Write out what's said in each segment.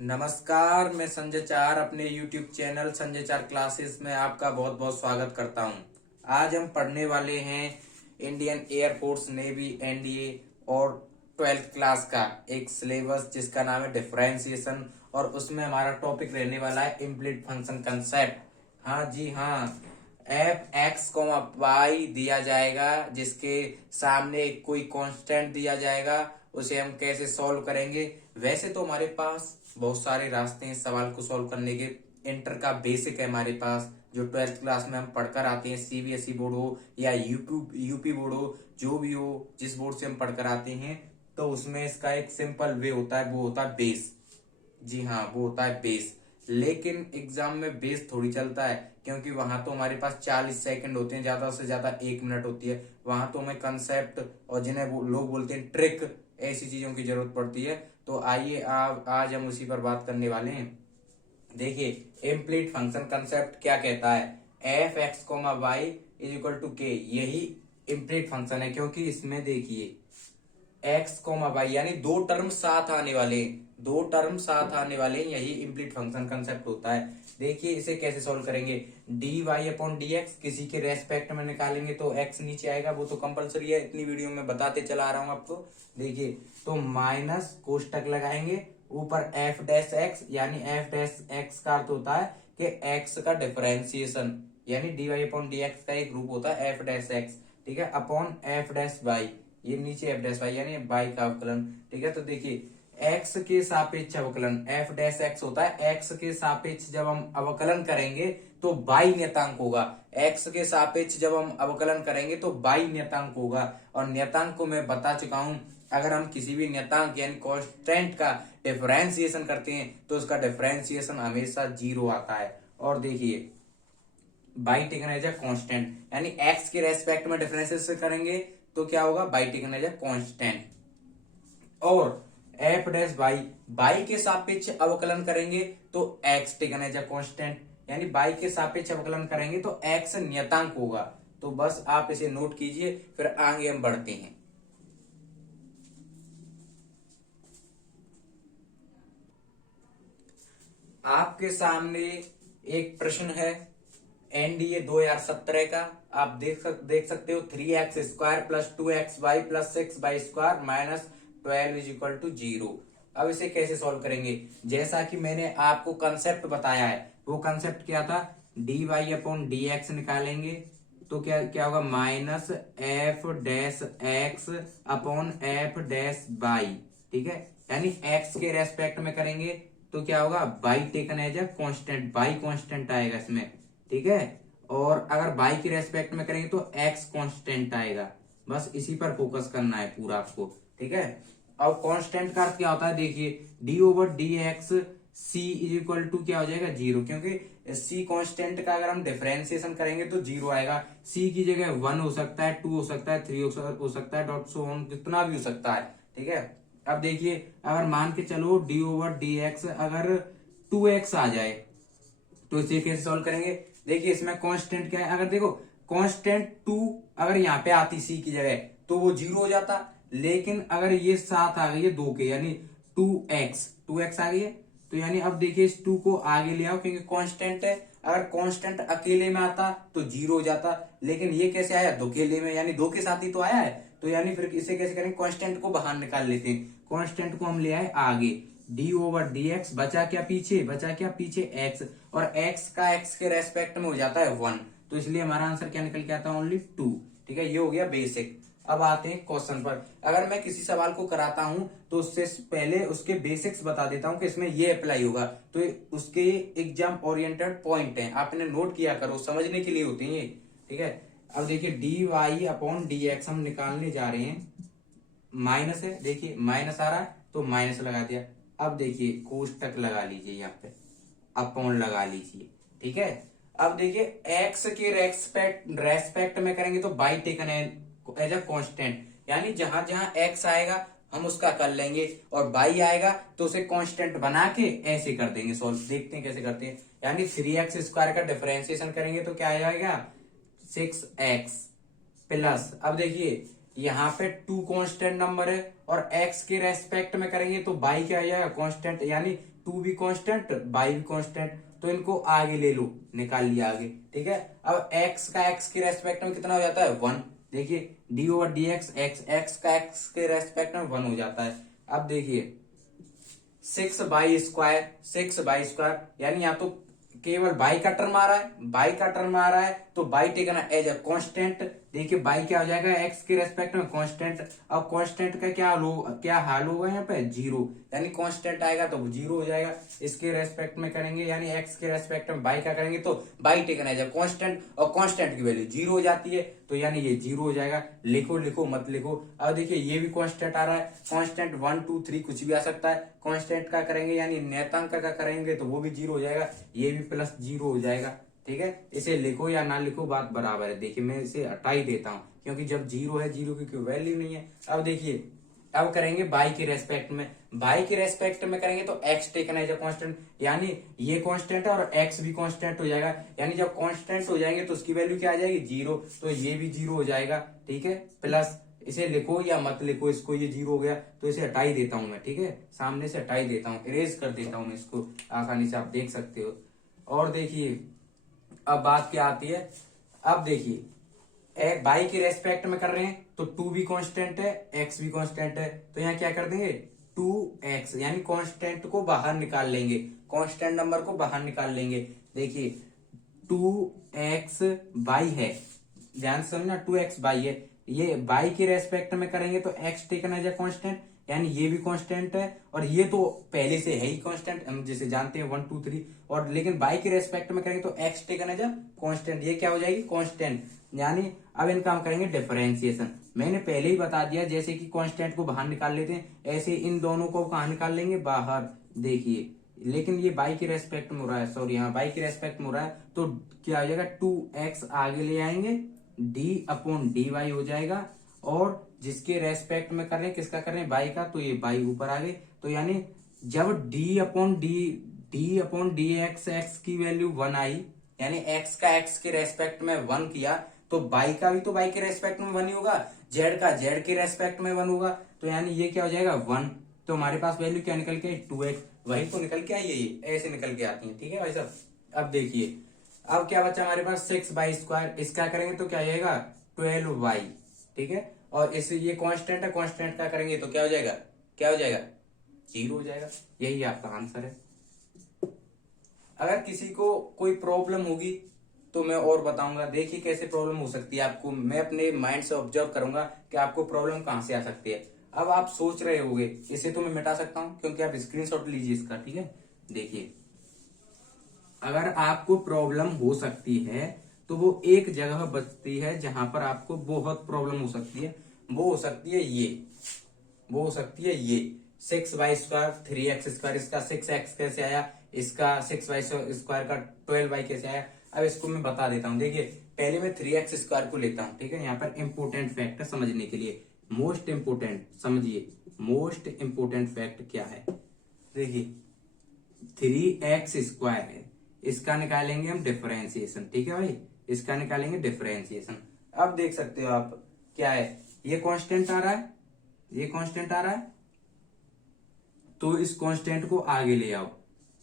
नमस्कार, मैं संजय चार अपने YouTube चैनल संजय चार क्लासेस में आपका बहुत बहुत स्वागत करता हूं। आज हम पढ़ने वाले हैं इंडियन एयरफोर्स नेवी एनडीए और 12th क्लास का एक सिलेबस जिसका नाम है डिफरेंशिएशन, और उसमें हमारा टॉपिक रहने वाला है इम्प्लीट फंक्शन कंसेप्ट। हाँ जी हाँ, एफ एक्स कोमा वाई दिया जाएगा जिसके सामने कोई कांस्टेंट दिया जाएगा, उसे हम कैसे सॉल्व करेंगे। वैसे तो हमारे पास बहुत सारे रास्ते हैं सवाल को सॉल्व करने के। इंटर का बेसिक है हमारे पास, जो 12th क्लास में हम पढ़कर आते हैं, सीबीएसई बोर्ड हो या यूपी बोर्ड हो, जो भी हो, जिस बोर्ड से हम पढ़कर आते हैं, तो उसमें इसका एक सिंपल वे होता है, वो होता है बेस। जी हाँ, वो होता है बेस। लेकिन एग्जाम में बेस थोड़ी चलता है, क्योंकि वहां तो हमारे पास 40 सेकंड होते हैं, ज्यादा से ज्यादा 1 मिनट होती है। वहां तो हमें कंसेप्ट और जिन्हें लोग बोलते हैं ट्रिक, ऐसी चीजों की जरूरत पड़ती है। तो आइए आज हम उसी पर बात करने वाले हैं। देखिए, इम्प्लीट फंक्शन कंसेप्ट क्या कहता है। F X comma Y is equal to K, यही इम्प्लीट फंक्शन है, क्योंकि इसमें देखिए एक्स कोमा वाई यानी दो टर्म साथ आने वाले हैं, दो टर्म साथ आने वाले हैं, यही इम्प्लीट फंक्शन कंसेप्ट होता है। देखिए इसे कैसे सॉल्व करेंगे। D Y upon D X किसी के रेस्पेक्ट में निकालेंगे तो एक्स नीचे आएगा, वो तो कंपलसरी है, इतनी वीडियो में बताते चला आ रहा हूं आपको। देखिए, तो माइनस कोष्टक लगाएंगे, ऊपर एफ डैश एक्स, यानी एफ डैश एक्स का अर्थ होता है कि एक्स का डिफरेंशिएशन, यानी D Y upon D X का एक रूप होता है एफ डैश एक्स, ठीक है, अपॉन एफ डैश वाई, ये नीचे एफ डैश वाई यानी वाई का अवकलन, ठीक है। तो देखिए एक्स के सापेक्ष अवकलन एफ डैश एक्स होता है, एक्स के सापेक्ष जब हम अवकलन करेंगे तो वाई नियतांक होगा। एक्स के सापेक्ष जब हम अवकलन करेंगे तो वाई नियतांक होगा, और नियतांक को मैं बता चुका हूं, अगर हम किसी भी नियतांक यानी कांस्टेंट का डिफरेंशिएशन करते हैं तो उसका डिफरेंशिएशन हमेशा 0 आता है। और देखिए Y taken as a constant, यानी एक्स के रेस्पेक्ट में डिफरेंशिएशन करेंगे तो क्या होगा, Y taken as a constant. और एफ डैश बाई, बाई के सापेक्ष अवकलन करेंगे तो X taken as a constant, यानी बाई के सापेक्ष अवकलन करेंगे तो एक्स नियतांक होगा। तो बस आप इसे नोट कीजिए, फिर आगे हम बढ़ते हैं। आपके सामने एक प्रश्न है एनडीए 2017 का। आप देख सकते हो 3x² plus 2xy plus 6y square minus 12 is equal to 0। अब इसे कैसे सॉल्व करेंगे। जैसा कि मैंने आपको कंसेप्ट बताया है, वो कंसेप्ट क्या था, D Y upon D X निकालेंगे तो क्या क्या होगा, minus F dash X upon F dash Y, ठीक है, यानी एक्स के रेस्पेक्ट में करेंगे तो क्या होगा, Y taken as a constant, Y constant आएगा इसमें, ठीक है। और अगर बाई के रेस्पेक्ट में करेंगे तो एक्स कांस्टेंट आएगा। बस इसी पर फोकस करना है पूरा आपको, ठीक है। अब कांस्टेंट का अर्थ क्या होता है, देखिए D over D X C is equal to क्या हो जाएगा, 0, क्योंकि सी कांस्टेंट का अगर हम डिफरेंशिएशन करेंगे तो 0 आएगा। सी की जगह 1 हो सकता है, 2 हो सकता है, 3 हो सकता है, डॉट सो ऑन, कितना भी हो सकता है, ठीक है। अब देखिए अगर मान के चलो डी ओवर डी एक्स अगर 2x आ जाए तो इसे कैसे सॉल्व करेंगे। देखिए इसमें कांस्टेंट क्या है, अगर देखो कांस्टेंट 2 अगर यहाँ पे आती सी की जगह तो वो 0 हो जाता, लेकिन अगर ये साथ आ गई है 2 के, यानी 2x आ गई है, तो यानी अब देखिए इस 2 को आगे ले आओ, क्योंकि कांस्टेंट है, अगर कांस्टेंट अकेले में आता तो 0 हो जाता, लेकिन ये कैसे आया, 2 अकेले में, यानी 2 के साथ ही तो आया है, तो यानी फिर इसे कैसे करेंगे, कांस्टेंट को बाहर निकाल लेते हैं, कांस्टेंट को हम ले आए आगे, डी ओवर डी एक्स, बचा क्या पीछे एक्स, और एक्स का एक्स के रेस्पेक्ट में हो जाता है 1, तो इसलिए हमारा आंसर क्या निकल के आता है, ओनली 2, ठीक है। ये हो गया बेसिक। अब आते हैं क्वेश्चन पर। अगर मैं किसी सवाल को कराता हूं तो उससे पहले उसके बेसिक्स बता देता हूं कि इसमें ये अप्लाई होगा, तो उसके एग्जाम ओरिएंटेड पॉइंट हैं, आपने नोट किया करो, समझने के लिए होते हैं ये, ठीक है। अब देखिए D Y upon D X हम निकालने जा रहे हैं, माइनस है, देखिए माइनस आ रहा है तो माइनस लगा दिया। अब देखिए कोष्टक लगा लीजिए, यहाँ पे अपॉन लगा लीजिए, ठीक है। अब देखिए एक्स के रेस्पेक्ट में करेंगे तो Y taken as a constant, यानी जहां जहां एक्स आएगा हम उसका कर लेंगे, और बाई आएगा तो उसे कांस्टेंट बना के ऐसे कर देंगे सॉल्व। देखते हैं कैसे करते हैं, यानी 3x² का डिफरेंशिएशन करेंगे तो क्या आ जाएगा, 6x प्लस, अब देखिए यहाँ पे 2 कांस्टेंट नंबर है और x के रेस्पेक्ट में करेंगे तो y क्या आ जाएगा कांस्टेंट, यानी 2 भी कांस्टेंट y भी कांस्टेंट, तो इनको आगे ले लो, निकाल लिया आगे। ठीक है, अब x का x के रेस्पेक्ट में कितना हो जाता है 1। देखिए d over D x, x का x के रेस्पेक्ट में 1 हो जाता है। अब देखिए 6 बाई स्क्वायर यानी यहाँ तो केवल बाई का टर्म आ रहा है, बाई का टर्म आ रहा है तो Y taken as a constant. देखिए बाई क्या हो जाएगा एक्स के रेस्पेक्ट में कांस्टेंट। अब कांस्टेंट का क्या हाल होगा यहाँ पे 0, यानी कांस्टेंट आएगा तो 0 हो जाएगा। इसके रेस्पेक्ट में करेंगे यानी एक्स के रेस्पेक्ट में बाई का करेंगे तो Y taken as a constant, और कांस्टेंट की वैल्यू 0 हो जाती है, तो यानी ये 0 हो जाएगा। लिखो लिखो मत लिखो। अब देखिए ये भी कांस्टेंट आ रहा है, कांस्टेंट 1 2 3 कुछ भी आ सकता है। कांस्टेंट का करेंगे यानी नेतांक का करेंगे तो वो भी 0 हो जाएगा, ये भी प्लस 0 हो जाएगा। ठीक है, इसे लिखो या ना लिखो बात बराबर है। देखिए मैं इसे हटा ही देता हूं क्योंकि जब 0 है 0 की कोई वैल्यू नहीं है। अब देखिए अब करेंगे बाई के रेस्पेक्ट में, बाई के रेस्पेक्ट में करेंगे तो x taken as a constant, यानी ये कांस्टेंट है और x भी कांस्टेंट हो जाएगा, यानी जब कांस्टेंट हो जाएंगे तो उसकी वैल्यू क्या आ जाएगी 0, तो ये भी 0 हो जाएगा। ठीक है, प्लस इसे लिखो या मत लिखो, इसको ये 0 हो गया तो इसे हटा ही देता हूं मैं। ठीक है, सामने से हटा ही देता हूँ, इरेज कर देता हूँ मैं इसको, आसानी से आप देख सकते हो। और देखिए अब बात क्या आती है, अब देखिए बाई के रेस्पेक्ट में कर रहे हैं तो 2 भी कांस्टेंट है, x भी कांस्टेंट है, तो यहाँ क्या कर देंगे 2x, यानी कांस्टेंट को बाहर निकाल लेंगे, कांस्टेंट नंबर को बाहर निकाल लेंगे। देखिए 2x बाई है, ध्यान से समझना 2x बाई है, ये बाई के रेस्पेक्ट में करेंगे तो x taken as a constant, यानी ये भी कांस्टेंट है और ये तो पहले से है ही कांस्टेंट, हम जैसे जानते हैं 1 2 3, और लेकिन बाई के रेस्पेक्ट में करेंगे तो x taken as a constant, ये क्या हो जाएगी कांस्टेंट। यानी अब इनका हम करेंगे डिफरेंशिएशन। मैंने पहले ही बता दिया जैसे कि कांस्टेंट को बाहर निकाल लेते हैं, ऐसे इन दोनों को कहां निकाल लेंगे बाहर। देखिए लेकिन ये बाई के रेस्पेक्ट में हो रहा है, सॉरी यहाँ बाई के रेस्पेक्ट में हो रहा है, तो क्या हो जाएगा 2x आगे ले आएंगे, d/dy हो जाएगा, और जिसके रेस्पेक्ट में कर रहे हैं किसका कर रहे हैं बाई का, तो ये बाई ऊपर आ गए। तो यानी जब d/dx x की वैल्यू 1 आई, यानी x का x के रेस्पेक्ट में 1 किया, तो बाई का भी तो बाई के रेस्पेक्ट में 1 ही होगा, z का z के रेस्पेक्ट में 1 होगा, तो यानी ये क्या हो जाएगा 1। तो हमारे पास वैल्यू क्या निकल के 2x, वही तो निकल के आई है, ये ऐसे निकल के आती है। ठीक है भाई साहब, अब देखिए अब क्या बचा हमारे पास 6/2, इसका करेंगे तो क्या हो जाएगा 12y। ठीक है, और इस ये कांस्टेंट है, कांस्टेंट का करेंगे तो क्या हो जाएगा 0 हो जाएगा। यही आपका आंसर है। अगर किसी को कोई प्रॉब्लम होगी तो मैं और बताऊंगा। देखिए कैसे प्रॉब्लम हो सकती है आपको, मैं अपने माइंड से ऑब्जर्व करूंगा कि आपको प्रॉब्लम कहां से आ सकती है। अब आप सोच रहे होंगे इसे तो मैं मिटा सकता हूं, क्योंकि आप स्क्रीनशॉट लीजिए इसका। ठीक है, देखिए अगर आपको प्रॉब्लम हो सकती है तो वो एक जगह बचती है जहां पर आपको बहुत प्रॉब्लम हो सकती है, वो हो सकती है ये, वो हो सकती है ये 6y² 3x², इसका 6x कैसे आया, इसका 6y² का 12y कैसे आया। अब इसको मैं बता देता हूं। देखिए पहले मैं 3x² को लेता हूं। ठीक है, यहाँ पर इंपोर्टेंट फैक्ट समझने के लिए, मोस्ट इंपोर्टेंट समझिए, मोस्ट इंपोर्टेंट फैक्ट क्या है। देखिए 3x² है, इसका निकालेंगे हम डिफरेंशिएशन। ठीक है भाई, इसका निकालेंगे डिफरेंशिएशन। अब देख सकते हो आप क्या है, ये कांस्टेंट आ रहा है, ये कांस्टेंट आ रहा है, तो इस कांस्टेंट को आगे ले आओ,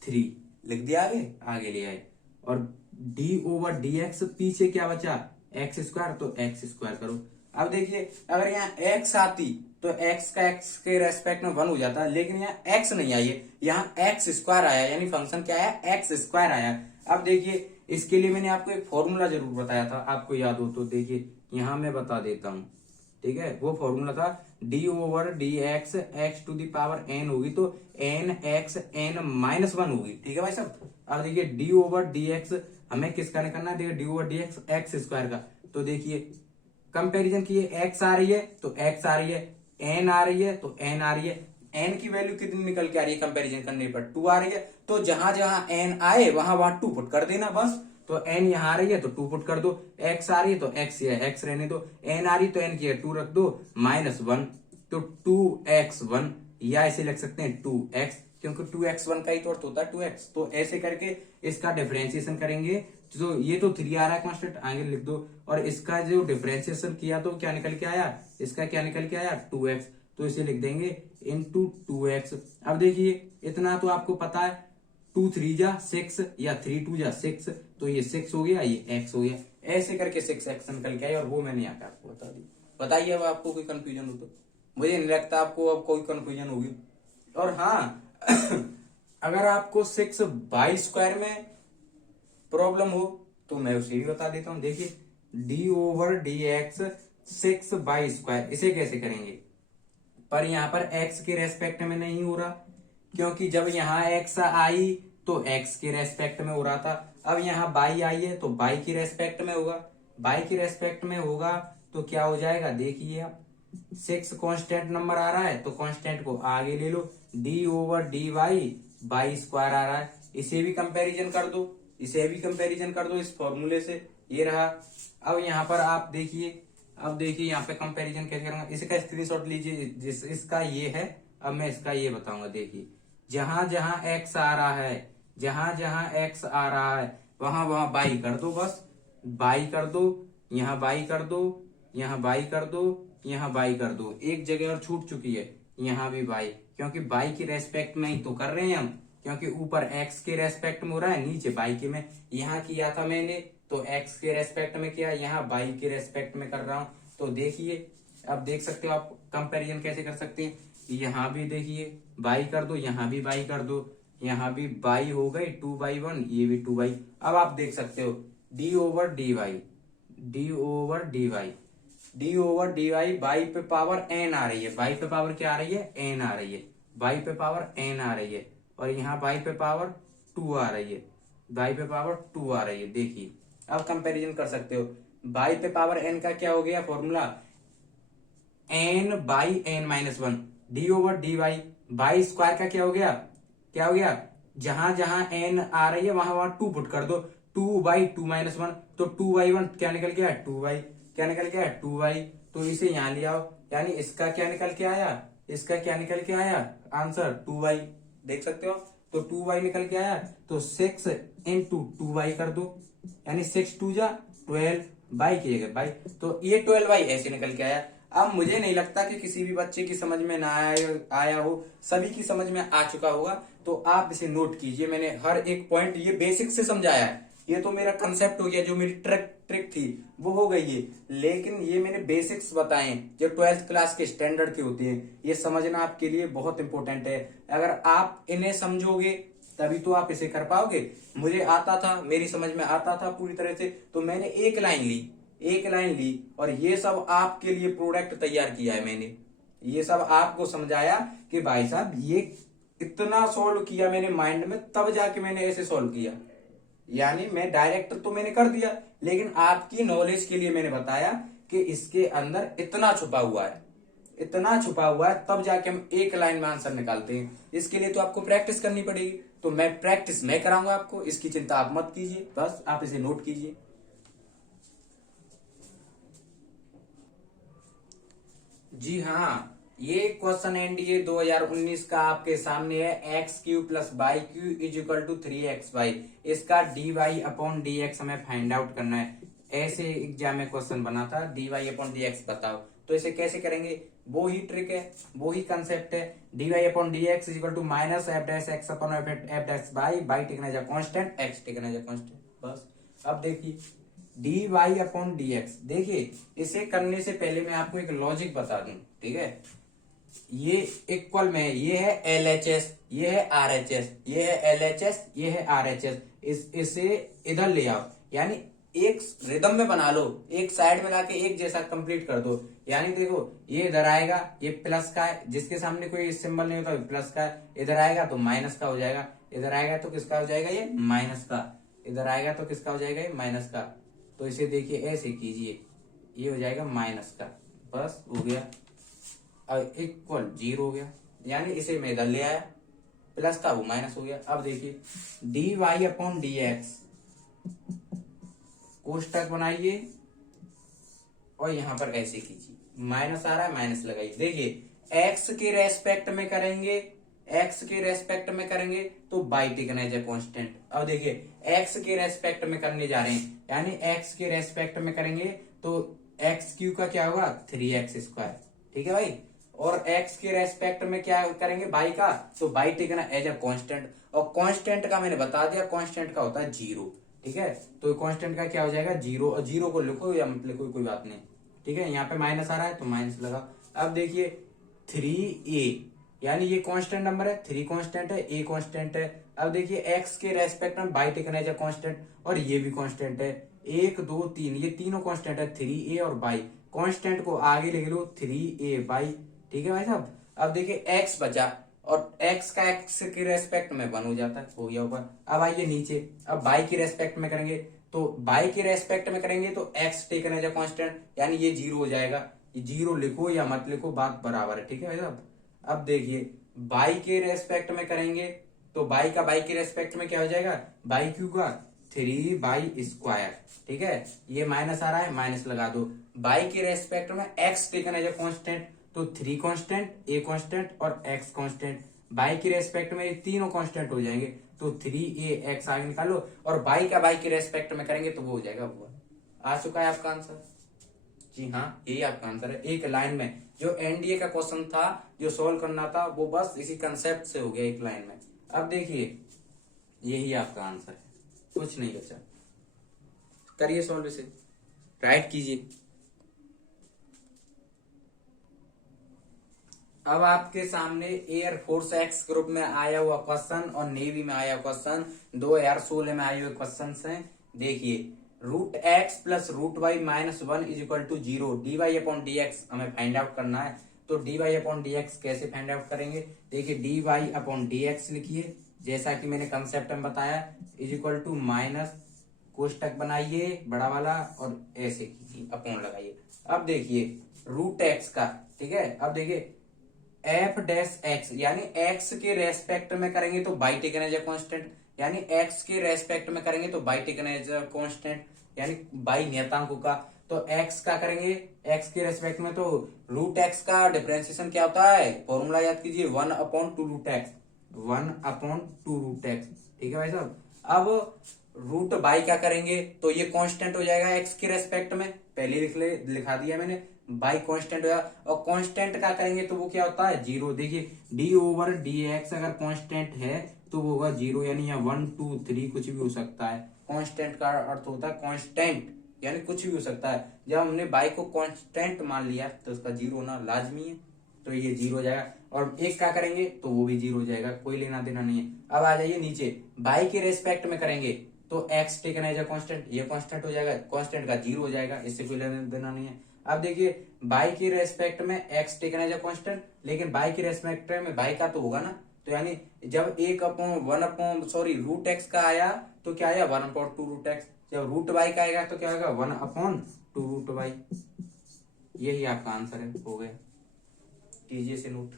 3 लिख दिया, आगे ले आए, और d/dx पीछे क्या बचा x², तो x² करो। अब देखिए अगर यहाँ x आती तो x का x के रेस्पेक्ट में 1 हो जाता, लेकिन यहाँ x नहीं आई है, यहाँ x² आया, यानी फंक्शन क्या आया x² आया। अब देखिए इसके लिए मैंने आपको एक फॉर्मूला जरूर बताया था, आपको याद हो तो देखिए यहाँ मैं बता देता हूं। ठीक है, वो फॉर्मूला था d/dx x⁴n होगी तो nxn-1 होगी। ठीक है भाई साहब, अब देखिए d/dx हमें किसका निकालना है, देखिए d/dx x² का, तो देखिए कंपैरिजन किए, x आ रही है तो x आ रही है, n आ रही है तो n आ रही है, n की वैल्यू कितनी निकल के आ रही है कंपैरिजन करने पर 2 आ रही है, तो जहां जहां n आए वहां वहां 2 पुट कर देना बस। तो n यहाँ आ रही है तो 2 पुट कर दो, x आ रही है तो x है, x रहने दो, n आ रही है तो n की है 2 रख दो, -1, तो 2x1, या इसे लिख सकते हैं 2x, क्योंकि 2x1 का ही तो अर्थ होता है 2x। तो ऐसे करके इसका डिफरेंशिएशन करेंगे, तो ये तो 3 आ रहा है कांस्टेंट, आगे लिख दो। और इसका जो डिफरेंशिएशन किया तो क्या निकल के आया, इसका क्या निकल के आया 2x, तो इसे लिख देंगे इंटू 2x। अब देखिए इतना तो आपको पता है, 2 3 जा 6 या 3 2 जा 6, तो ये 6 हो गया, ये x हो गया। ऐसे करके 6x निकल के आया और वो मैंने यहाँ पे आपको बता दी। बताइए अब आपको कोई कंफ्यूजन हो तो, मुझे नहीं लगता आपको अब कोई कंफ्यूजन होगी। और हाँ अगर आपको 6 बाई स्क्वायर में प्रॉब्लम हो तो मैं उसे भी बता देता हूं। देखिए d/dx 6 बाई स्क्वायर, इसे कैसे करेंगे, पर यहाँ पर x के रेस्पेक्ट में नहीं हो रहा, क्योंकि जब यहाँ x आई तो x के रेस्पेक्ट में हो रहा था। अब यहाँ बाई आई है तो बाई की रेस्पेक्ट में होगा, बाई की रेस्पेक्ट में होगा तो क्या हो जाएगा, देखिए आप 6 कांस्टेंट नंबर आ रहा है तो कांस्टेंट को आगे ले लो, d/dy बाई स्क्वायर आ रहा है। इसे भी कंपैरिजन कर दो, इसे भी कंपैरिजन कर दो इस फॉर्मूले से, ये रहा। अब यहाँ पर आप देखिए, अब देखिए यहाँ पे कंपैरिजन कैसे करूंगा, इसका स्क्रीनशॉट लीजिए, जिस इसका ये है। अब मैं इसका ये बताऊंगा, देखिए जहां जहां x आ रहा है, जहां जहां x आ रहा है वहां वहां बाई कर दो, बस बाई कर दो, यहाँ बाई कर दो, यहाँ बाई कर दो, यहाँ बाई कर दो। एक जगह और छूट चुकी है, यहाँ भी बाई, क्योंकि बाई की रेस्पेक्ट में ही तो कर रहे हैं हम, क्योंकि ऊपर x के रेस्पेक्ट में हो रहा है, नीचे बाई के में। यहाँ किया था मैंने तो x के रेस्पेक्ट में किया, यहाँ बाई के रेस्पेक्ट में कर रहा हूं। तो देखिए अब देख सकते हो आप कंपैरिजन कैसे कर सकते हैं। यहाँ भी देखिए बाई कर दो, यहाँ भी बाई कर दो, यहाँ भी बाई हो गई 2/1, ये भी 2/। अब आप देख सकते हो d/dy, d/dy बाई पे पावर n आ रही है, बाई पे पावर क्या आ रही है, n आ रही है, बाई पे पावर n आ रही है, और यहाँ बाई पे पावर 2 आ रही है, बाई पे पावर 2 आ रही है। देखिए अब कंपैरिजन कर सकते हो, बाई पे पावर n का क्या हो गया formula, n/n-1, d/dy by square का क्या हो गया, क्या हो गया, जहां जहां n आ रही है वहां वहां 2 पुट कर दो, 2/2-1, तो 2/1 क्या निकल गया 2y, क्या निकल गया 2y। तो इसे यहां ले आओ, यानी इसका क्या निकल के आया, इसका क्या निकल के आया आंसर 2y, देख सकते हो। तो 2y निकल के आया, तो 6 इंटू 2y कर दो, यानी 6 2 जा 12, बाई की जगह बाई, तो ये 12y ऐसे निकल के आया। अब मुझे नहीं लगता कि किसी भी बच्चे की समझ में ना आया हो, सभी की समझ में आ चुका होगा। तो आप इसे नोट कीजिए, मैंने हर एक पॉइंट ये बेसिक से समझाया है, ये तो मेरा कंसेप्ट हो गया, जो मेरी ट्रिक थी वो हो गई है, लेकिन ये मैंने बेसिक्स बताए जो 12th क्लास के स्टैंडर्ड के होते हैं, ये समझना आपके लिए बहुत इंपॉर्टेंट है। अगर आप इन्हें समझोगे तभी तो आप इसे कर पाओगे। मुझे आता था, मेरी समझ में आता था पूरी तरह से, तो मैंने एक लाइन ली और ये सब आपके लिए प्रोडक्ट तैयार किया है मैंने, ये सब आपको समझाया कि भाई साहब ये इतना सॉल्व किया मैंने माइंड में, तब जाके मैंने ऐसे सॉल्व किया। यानी मैं डायरेक्ट तो मैंने कर दिया, लेकिन आपकी नॉलेज के लिए मैंने बताया कि इसके अंदर इतना छुपा हुआ है, इतना छुपा हुआ है, तब जाके हम एक लाइन में आंसर निकालते हैं। इसके लिए तो आपको प्रैक्टिस करनी पड़ेगी, तो मैं प्रैक्टिस मैं कराऊंगा आपको, इसकी चिंता आप मत कीजिए, बस आप इसे नोट कीजिए। जी हाँ, ये क्वेश्चन एनडीए 2019 का आपके सामने है, x³ + y³ = 3xy। इसका dy/dx हमें फाइंड आउट करना है। ऐसे एग्जाम में क्वेश्चन बना था, dy/dx बताओ, तो इसे कैसे करेंगे, वो ही ट्रिक है, वो ही कंसेप्ट है। dy/dx = -f(x/f)(y), y taken as a constant, x taken as a constant, बस। अब देखिए dy/dx, देखिए इसे करने से पहले मैं आपको एक लॉजिक बता दूं, ठीक है। ये इक्वल में, ये है LHS, ये है RHS, ये है LHS, ये है RHS, इसे इधर ले आओ, यानी एक रिदम में बना लो, एक साइड में लाके एक जैसा कंप्लीट कर दो। यानी देखो ये इधर आएगा, ये प्लस का है, जिसके सामने कोई सिंबल नहीं होता प्लस का है, इधर आएगा तो माइनस का हो जाएगा, इधर आएगा तो किसका हो जाएगा, ये माइनस का, इधर आएगा तो किसका हो जाएगा, ये माइनस का। तो इसे देखिए ऐसे कीजिए, ये हो जाएगा माइनस का, बस हो गया। अब इक्वल 0 हो गया, यानी इसे मैं इधर ले आया, प्लस था वो माइनस हो गया। अब देखिए dy/dx, कोष्टक बनाइए और यहां पर ऐसे कीजिए, माइनस आ रहा है माइनस लगाइए। देखिए x के रेस्पेक्ट में करेंगे, एक्स के रेस्पेक्ट में करेंगे तो Y taken as a constant. अब देखिए एक्स के रेस्पेक्ट में करने जा रहे हैं, यानी एक्स के रेस्पेक्ट में करेंगे तो एक्स क्यू का क्या होगा 3x²। ठीक है भाई। और एक्स के रेस्पेक्ट में क्या करेंगे बाई का, तो Y taken as a constant. और कांस्टेंट का मैंने बता दिया, कांस्टेंट का होता है 0। ठीक है, तो कांस्टेंट का क्या हो जाएगा 0, और 0 को लिखो या मत लिखो कोई बात नहीं। ठीक है, यहाँ पे माइनस आ रहा है तो माइनस लगा। अब देखिए 3a, यानी ये कांस्टेंट नंबर है, 3 कांस्टेंट है, a कांस्टेंट है। अब देखिए x के रेस्पेक्ट में Y taken as a constant, और ये भी कांस्टेंट है। 1 2 3 ये तीनों कांस्टेंट है, 3a और बाई। कांस्टेंट को आगे लिख लो 3a बाई। ठीक है भाई साहब। अब देखिए x बचा, और x का x के रेस्पेक्ट में 1 हो जाता है, हो गया ऊपर। अब आइए नीचे, अब बाई के रेस्पेक्ट में करेंगे, तो बाई के रेस्पेक्ट में करेंगे तो x taken as a constant, यानी ये 0 हो जाएगा। ये 0 लिखो या मत लिखो, बात बराबर है। ठीक है भाई साहब। अब देखिए बाई के रेस्पेक्ट में करेंगे तो बाई का बाई के रेस्पेक्ट में क्या हो जाएगा, बाई क्यू का 3/2। ठीक है, ये माइनस आ रहा है, माइनस लगा दो। बाई के रेस्पेक्ट में X taken as a constant, तो 3 कांस्टेंट, a कांस्टेंट और x कांस्टेंट। बाई के रेस्पेक्ट में ये तीनों कांस्टेंट हो जाएंगे, तो 3a x आगे निकालो, और बाई का बाई के रेस्पेक्ट में करेंगे तो वो हो जाएगा वो। आ चुका है आपका आंसर। जी हाँ, यही आपका आंसर है। एक लाइन में जो एनडीए का क्वेश्चन था, जो सोल्व करना था, वो बस इसी कंसेप्ट से हो गया एक लाइन में। अब देखिए यही आपका आंसर है, कुछ नहीं बचा। करिए सॉल्व इसे, राइट कीजिए। अब आपके सामने एयरफोर्स एक्स ग्रुप में आया हुआ क्वेश्चन और नेवी में आया क्वेश्चन, 2016 में आए हुए क्वेश्चन हैं। देखिए √x plus √y minus 1 is equal to 0, dy/dx हमें फाइंड आउट करना है। तो dy/dx कैसे फाइंड आउट करेंगे, देखिए dy/dx लिखिए, जैसा कि मैंने कंसेप्ट में बताया, इज इक्वल टू माइनस, कोष्टक बनाइए बड़ा वाला और ऐसे कीजिए, अपॉन लगाइए। अब देखिए √x का, ठीक है, अब देखिए f-x, यानी x के रेस्पेक्ट में करेंगे तो Y taken as a constant, यानी x के रेस्पेक्ट में करेंगे तो Y taken as a constant, यानी बाई नियतांक का। तो x का करेंगे, x के रेस्पेक्ट में, तो √x का डिफरेंशिएशन क्या होता है, फॉर्मूला याद कीजिए, 1/2√x, 1/2√x। ठीक है भाई साहब। अब रूट बाई क्या करेंगे, तो ये कांस्टेंट हो जाएगा x के रेस्पेक्ट में, पहले लिखा दिया मैंने, बाई कांस्टेंट हो जाएगा। और कांस्टेंट का करेंगे तो वो क्या होता है 0। देखिए d/dx अगर कांस्टेंट है तो वो होगा 0, यानी यहाँ 1 2 3 कुछ भी हो सकता है। कांस्टेंट का अर्थ होता है कांस्टेंट, यानी कुछ भी हो सकता है। जब हमने बाई को कांस्टेंट मान लिया तो उसका 0 होना लाजमी है, तो ये 0 हो जाएगा। और एक का करेंगे तो वो भी 0 हो जाएगा, कोई लेना देना नहीं है। अब आ जाइए नीचे, बाई के रेस्पेक्ट में करेंगे तो x taken as a constant, ये कांस्टेंट हो जाएगा, कांस्टेंट का 0 हो जाएगा, इससे कोई लेना देना नहीं है। अब देखिए बाई के रेस्पेक्ट में x taken as a constant, लेकिन बाई के रेस्पेक्ट में बाई का तो होगा ना, तो यानी जब √x का आया तो क्या आया 1/2√x, जब √y का आएगा तो क्या होगा 1/2√y। यही आपका आंसर है, हो गया, कीजिए से नोट।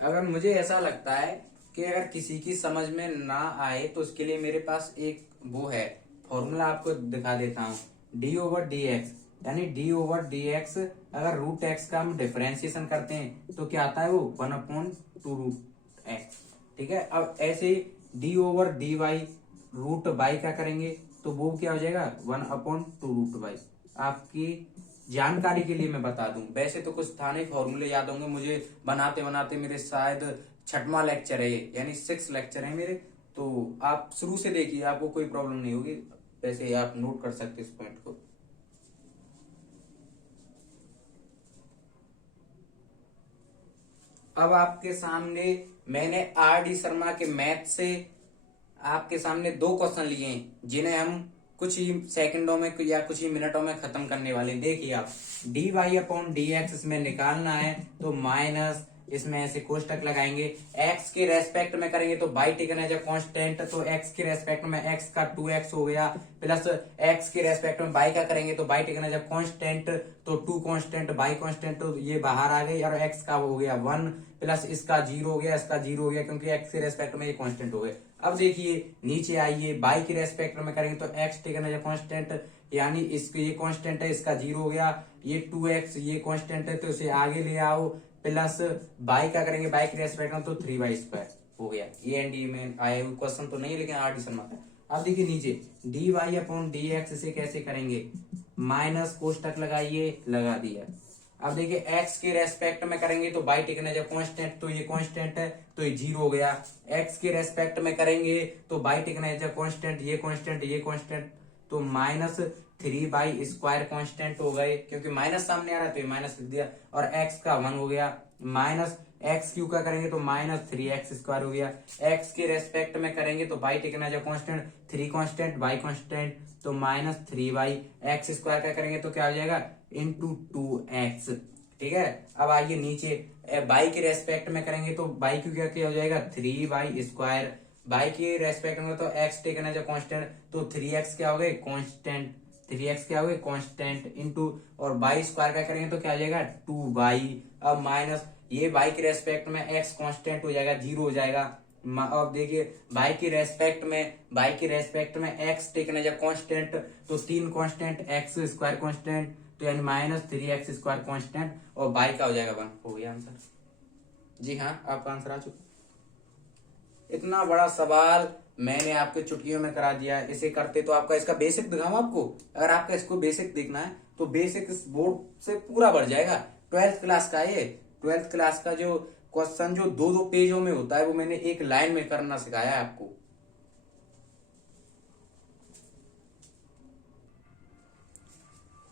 अगर मुझे ऐसा लगता है कि अगर किसी की समझ में ना आए तो उसके लिए मेरे पास एक वो है फॉर्मूला, आपको दिखा देता हूँ, d/dx, यानी d/dx अगर √x का हम डिफरेंशिएशन करते हैं तो क्या आता है वो 1/2√x। ठीक है, अब ऐसे d/dy √y का करेंगे तो वो क्या हो जाएगा 1/2√y। आपकी जानकारी के लिए मैं बता दूं, वैसे तो कुछ था नहीं, फॉर्मूले याद होंगे मुझे बनाते बनाते, मेरे शायद 6वां लेक्चर है, यानी 6 लेक्चर है मेरे, तो आप शुरू से देखिए, आपको कोई प्रॉब्लम नहीं होगी। वैसे आप नोट कर सकते इस पॉइंट को। अब आपके सामने मैंने RD शर्मा के मैथ से आपके सामने 2 क्वेश्चन लिए हैं, जिन्हें हम कुछ ही सेकंडों में या कुछ ही मिनटों में खत्म करने वाले। देखिए आप dy/dx इसमें निकालना है तो माइनस, इसमें ऐसे कोष्टक लगाएंगे, x के रेस्पेक्ट में करेंगे तो Y taken as a constant, तो x के रेस्पेक्ट में x का 2x हो गया, प्लस x के रेस्पेक्ट में बाई का करेंगे तो Y taken as a constant, तो 2 कांस्टेंट बाई कांस्टेंट, तो ये बाहर आ गई, और x का हो गया 1, प्लस इसका 0 हो गया, इसका 0 हो गया, क्योंकि x के रेस्पेक्ट में ये कांस्टेंट हो गए। अब देखिए नीचे आइए, y के रेस्पेक्ट में करेंगे तो x टेकन एज कांस्टेंट, यानी इसके ये कांस्टेंट है, इसका 0 हो गया, ये 2x ये कांस्टेंट है तो इसे आगे ले आओ, प्लस y का करेंगे y के रेस्पेक्ट में तो 3y² हो गया। ये एनडीए में आए हुए क्वेश्चन तो नहीं है, लेकिन आर्टिसन में आता है। अब देखिए नीचे dy/dx इसे कैसे करेंगे, माइनस कोष्टक लगाइए, लगा दिया। अब देखिए x के रेस्पेक्ट में करेंगे तो y टेकन एज कांस्टेंट, तो ये कांस्टेंट है तो ये 0 हो गया। x के रेस्पेक्ट में करेंगे तो y टेकन एज कांस्टेंट, ये कांस्टेंट ये कांस्टेंट, तो -3y² कांस्टेंट हो गए, क्योंकि माइनस सामने आ रहा है तो ये माइनस लिख दिया, और x का 1 हो गया। माइनस x³ का करेंगे तो -3x² हो गया। x के रेस्पेक्ट में करेंगे तो y taken as constant, 3 constant y constant, तो -3y। x² का करेंगे तो क्या हो जाएगा, इंटू 2x। ठीक है, अब आइए नीचे y के रेस्पेक्ट में करेंगे तो y क्यू क्या हो जाएगा, 3y²। y के रेस्पेक्ट में तो x टेकन एज कांस्टेंट, तो 3x क्या हो गए, कांस्टेंट, 3x क्या हो गए, कांस्टेंट, इंटू और y² का करेंगे तो क्या हो जाएगा, 2y। अब माइनस ये y के रेस्पेक्ट में x कांस्टेंट हो जाएगा, 0 हो जाएगा। अब देखिए y के रेस्पेक्ट में x टेकन एज कांस्टेंट, तो 3 कांस्टेंट x² कांस्टेंट, तो यानी -3x² कांस्टेंट, और y का हो जाएगा 1। हो गया आंसर। जी हाँ, आपका आंसर आ चुका। इतना बड़ा सवाल मैंने आपके चुटकियों में करा दिया। इसे करते तो आपका इसका बेसिक दिखाऊं आपको, अगर आपका इसको बेसिक देखना है तो बेसिक इस बोर्ड से पूरा बढ़ जाएगा। 12th क्लास का ये 12th क्लास का जो क्वेश्चन जो 2-2 पेजों में होता है वो मैंने एक लाइन में करना सिखाया है आपको।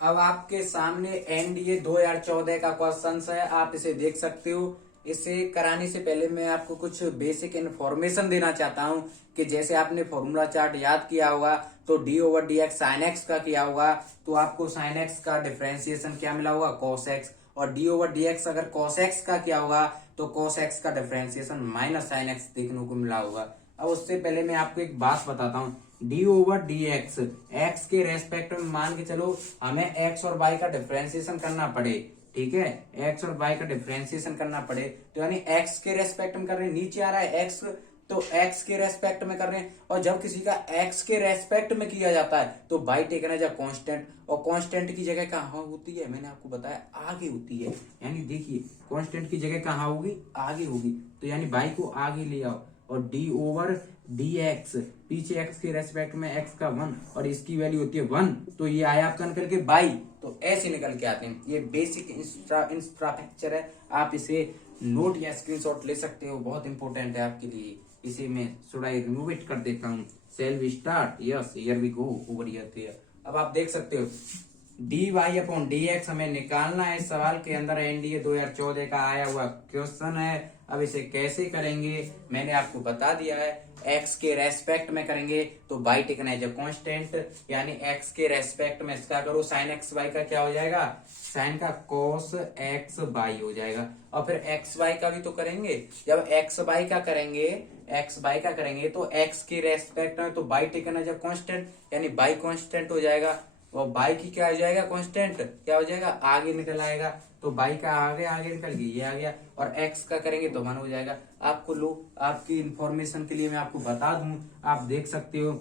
अब आपके सामने एनडीए 2014 का क्वेश्चन है, आप इसे देख सकते हो। इसे कराने से पहले मैं आपको कुछ बेसिक इन्फॉर्मेशन देना चाहता हूं कि जैसे आपने फॉर्मूला चार्ट याद किया होगा तो d/dx sin x का किया होगा, तो आपको sin x का डिफरेंशिएशन क्या मिला होगा, cos x, और d/dx अगर cos x का किया होगा तो cos x का डिफरेंशिएशन -sin x देखने को मिला होगा। अब उससे पहले मैं आपको एक बात बताता हूँ, d/dx x के रेस्पेक्ट में मान के चलो हमें x और y का डिफरेंशिएशन करना पड़े, ठीक है, x और y का डिफरेंशिएशन करना पड़े, तो यानी x के रेस्पेक्ट में कर रहे हैं, नीचे आ रहा है x तो x के रेस्पेक्ट में कर रहे हैं, और जब किसी का x के रेस्पेक्ट में किया जाता है तो y टेकन एज कांस्टेंट, और कांस्टेंट की जगह कहाँ होती है, मैंने आपको बताया आगे होती है। यानी देखिए कांस्टेंट की जगह कहाँ होगी, आगे होगी, तो यानी y को आगे ले आओ, और d/dx पीछे x के रेस्पेक्ट में x का 1 और इसकी वैल्यू होती है 1, तो ये आया आपका निकल के y, तो ऐसे निकल के आते हैं। ये बेसिक इंफ्रास्ट्रक्चर है, आप इसे नोट या स्क्रीनशॉट ले सकते हो, बहुत इंपॉर्टेंट है आपके लिए। इसे मैं शुड आई रिमूव इट कर देता हूँ। Shall we start, yes here we go over here. अब आप देख सकते हो dy/dx हमें निकालना है। इस सवाल के अंदर एनडीए 2014 का आया हुआ क्वेश्चन है। अब इसे कैसे करेंगे मैंने आपको बता दिया है। x के रेस्पेक्ट में करेंगे तो y टेकन एज कांस्टेंट, यानी x के रेस्पेक्ट में इसका करो sin xy का क्या हो जाएगा, sin का cos xy हो जाएगा। और फिर xy का भी तो करेंगे, जब xy का करेंगे तो x के रेस्पेक्ट में तो y टेकन एज कांस्टेंट, यानी y कांस्टेंट हो जाएगा, और y की क्या हो जाएगा, कांस्टेंट क्या हो जाएगा, आगे निकल आएगा, तो y का आगे निकल गया, ये आ गया, और x का करेंगे तो 1 हो जाएगा। आपको लो आपकी इंफॉर्मेशन के लिए मैं आपको बता दूं, आप देख सकते हो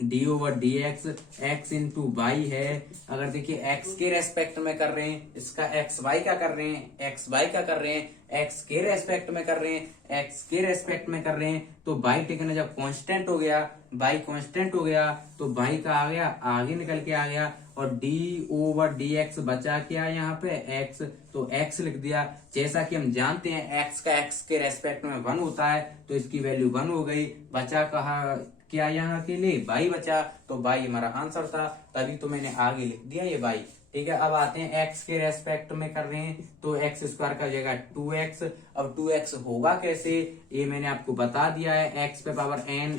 d/dx x इंटू वाई है। अगर देखिए x के रेस्पेक्ट में कर रहे हैं, इसका xy का कर रहे हैं, xy का कर रहे हैं, x के रेस्पेक्ट में कर रहे हैं, x के रेस्पेक्ट में कर रहे हैं, तो y टेकन जब कांस्टेंट हो गया, y कांस्टेंट हो गया, तो y का आ गया आगे निकल के आ गया, और d/dx बचा क्या यहाँ पे x, तो x लिख दिया। जैसा कि हम जानते हैं x का x के रेस्पेक्ट में 1 होता है, तो इसकी वैल्यू 1 हो गई। बचा कहा क्या यहाँ के लिए, y बचा, तो y हमारा आंसर था, तभी तो मैंने आगे लिख दिया ये y। ठीक है, अब आते हैं x के रेस्पेक्ट में कर रहे हैं, तो x स्क्वायर का जगह 2x। अब 2x होगा कैसे, ये मैंने आपको बता दिया है। x पे power n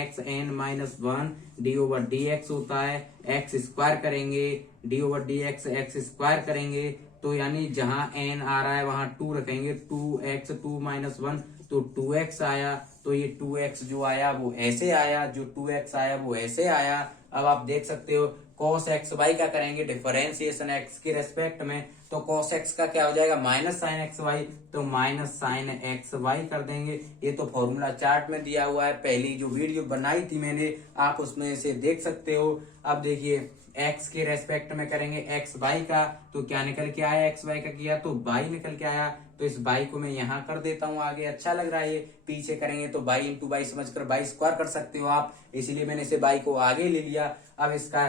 x n-1 d/dx होता है। x स्क्वायर करेंगे, d/dx x स्क्वायर करेंगे, तो यानी जहां n आ रहा है वहां 2 रखेंगे, 2x 2-1 तो 2x आया। तो ये 2x जो आया वो ऐसे आया, जो 2x आया वो ऐसे आया। अब आप देख सकते हो cos एक्स वाई का करेंगे डिफरेंशिएशन एक्स के रेस्पेक्ट में, तो cos एक्स का क्या हो जाएगा माइनस साइन एक्स वाई, तो माइनस साइन एक्स वाई कर देंगे। ये तो फॉर्मूला चार्ट में दिया हुआ है, पहली जो वीडियो बनाई थी मैंने आप उसमें से देख सकते हो। अब देखिए एक्स के रेस्पेक्ट में करेंगे एक्स वाई का, तो क्या निकल के आया, एक्स वाई का किया तो वाई निकल के आया, तो इस बाई को मैं यहाँ कर देता हूँ आगे, अच्छा लग रहा है। ये पीछे करेंगे तो बाई इंटू बाई समझकर बाई स्क्वायर कर सकते हो आप, इसलिए मैंने इसे बाई को आगे ले लिया। अब इसका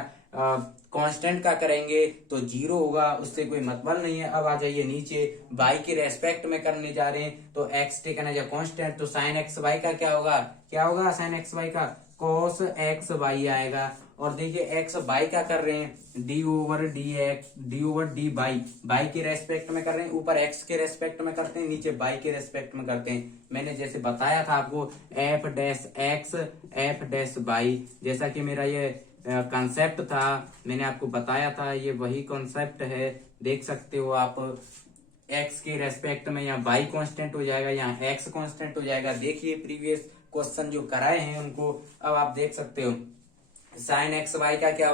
कांस्टेंट का करेंगे तो 0 होगा, उससे कोई मतलब नहीं है। अब आ जाइए नीचे, बाई के रेस्पेक्ट में करने जा रहे हैं, तो X taken as a constant, तो साइन एक्स वाई का क्या होगा, क्या होगा साइन एक्स वाई का, cos एक्स वाई आएगा। और देखिए एक्स बाई का कर रहे हैं D over D X, D over D Y, Y के रेस्पेक्ट में कर रहे हैं, ऊपर एक्स के रेस्पेक्ट में करते हैं, नीचे बाई के रेस्पेक्ट में करते हैं। मैंने जैसे बताया था आपको F dash x F dash by, जैसा कि मेरा ये कॉन्सेप्ट था, मैंने आपको बताया था, ये वही कॉन्सेप्ट है, देख सकते हो आप। एक्स के रेस्पेक्ट में यहाँ बाई कांस्टेंट हो जाएगा, यहाँ एक्स कांस्टेंट हो जाएगा। देखिए प्रीवियस क्वेश्चन जो कराए हैं उनको, अब आप देख सकते हो साइन एक्स वाई का क्या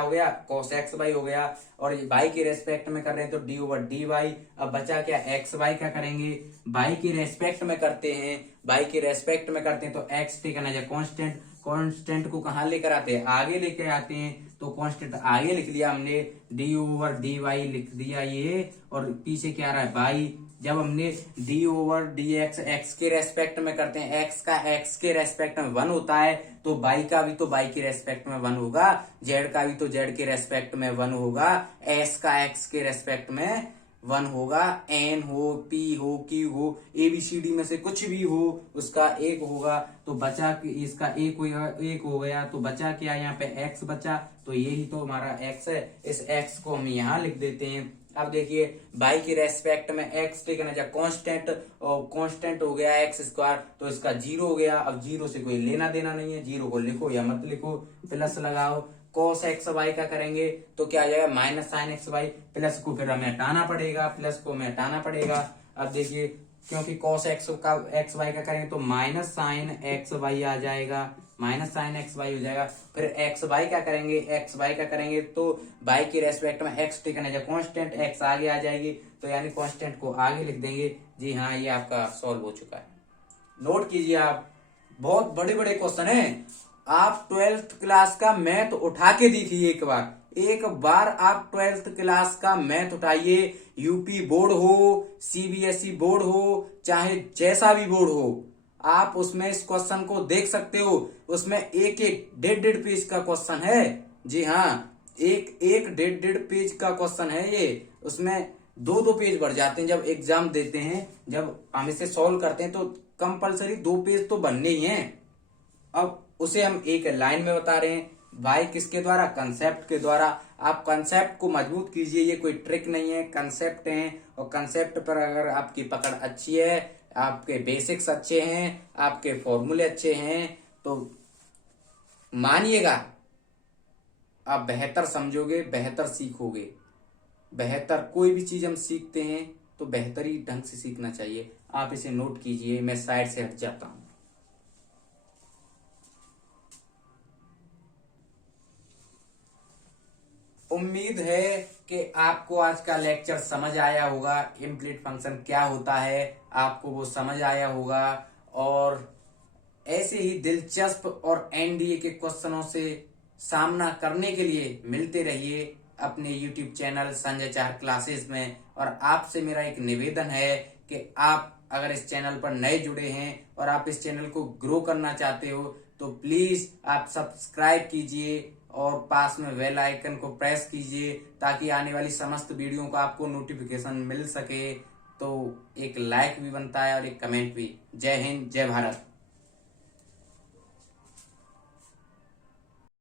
हो गया cos एक्स वाई हो गया, और बाई के रेस्पेक्ट में कर रहे हैं तो डी ओवर डी वाई। अब बचा क्या, एक्स वाई का करेंगे, बाई के रेस्पेक्ट में करते हैं, बाई के रेस्पेक्ट में करते हैं तो X taken as a constant, constant को कहाँ लेकर आते हैं, आगे लेकर आते हैं, तो कांस्टेंट आगे लिख लिया हमने, डी ओवर डी वाई लिख दिया ये, और पीछे क्या रहा है बाई। जब हमने D over D x x के रेस्पेक्ट में करते हैं, एक्स का एक्स के रेस्पेक्ट में 1 होता है, तो बाई का भी तो बाई के रेस्पेक्ट में 1 होगा, जेड का भी तो जेड के रेस्पेक्ट में 1 होगा, एस का एक्स के रेस्पेक्ट में 1 होगा, एन हो पी हो क्यू हो एबीसीडी में से कुछ भी हो उसका 1 होगा, तो बचा इसका 1 हो गया, तो बचा क्या यहाँ पे एक्स बचा, तो यही तो हमारा एक्स है, इस एक्स को हम यहाँ लिख देते हैं। अब देखिए बाई के रेस्पेक्ट में X taken as a constant, और कांस्टेंट हो गया एक्स स्क्वायर, तो इसका 0 हो गया। अब 0 से कोई लेना देना नहीं है, 0 को लिखो या मत लिखो, प्लस लगाओ। cos एक्स वाई का करेंगे तो क्या आ जाएगा minus sine X Y, plus को फिर हमें हटाना पड़ेगा, प्लस को हमें हटाना पड़ेगा। अब देखिए क्योंकि cos एक्स वाई का करेंगे तो माइनस साइन एक्स वाई आ जाएगा, माइनस साइन एक्स वाई हो जाएगा। फिर एक्स वाई का करेंगे, एक्स वाई का करेंगे तो बाई के रेस्पेक्ट में X taken as a constant, X आगे आ जाएगी, तो यानी कांस्टेंट को आगे लिख देंगे। जी हाँ, ये आपका सॉल्व हो चुका है, नोट कीजिए आप, बहुत बड़े बड़े क्वेश्चन हैं। आप 12th क्लास का मैथ उठा के दी थी एक बार आप 12th क्लास का मैथ उठाइए, यूपी बोर्ड हो, सीबीएसई बोर्ड हो, चाहे जैसा भी बोर्ड हो, आप उसमें इस क्वेश्चन को देख सकते हो। उसमें एक एक डेढ़ पेज का क्वेश्चन है, जी हाँ, एक डेढ़ पेज का क्वेश्चन है ये, उसमें 2 पेज बढ़ जाते हैं जब एग्जाम देते हैं, जब हम इसे सॉल्व करते हैं तो कंपलसरी 2 पेज तो बनने ही हैं। अब उसे हम एक लाइन में बता रहे हैं, बाय किसके द्वारा, कंसेप्ट के द्वारा। आप कंसेप्ट को मजबूत कीजिए, ये कोई ट्रिक नहीं है, कंसेप्ट है, और कंसेप्ट पर अगर आपकी पकड़ अच्छी है, आपके बेसिक्स अच्छे हैं, आपके फॉर्मूले अच्छे हैं, तो मानिएगा आप बेहतर समझोगे, बेहतर सीखोगे। बेहतर कोई भी चीज हम सीखते हैं तो बेहतरी ढंग से सीखना चाहिए। आप इसे नोट कीजिए, मैं साइड से हट जाता हूं। उम्मीद है कि आपको आज का लेक्चर समझ आया होगा, इम्प्लीट फंक्शन क्या होता है आपको वो समझ आया होगा, और ऐसे ही दिलचस्प और एनडीए के क्वेश्चनों से सामना करने के लिए मिलते रहिए अपने YouTube चैनल संजय चार क्लासेस में। और आपसे मेरा एक निवेदन है कि आप अगर इस चैनल पर नए जुड़े हैं और आप इस चैनल को ग्रो करना चाहते हो तो प्लीज आप सब्सक्राइब कीजिए और पास में बेल आइकन को प्रेस कीजिए, ताकि आने वाली समस्त वीडियो का आपको नोटिफिकेशन मिल सके। तो एक लाइक भी बनता है और एक कमेंट भी। जय हिंद, जय भारत।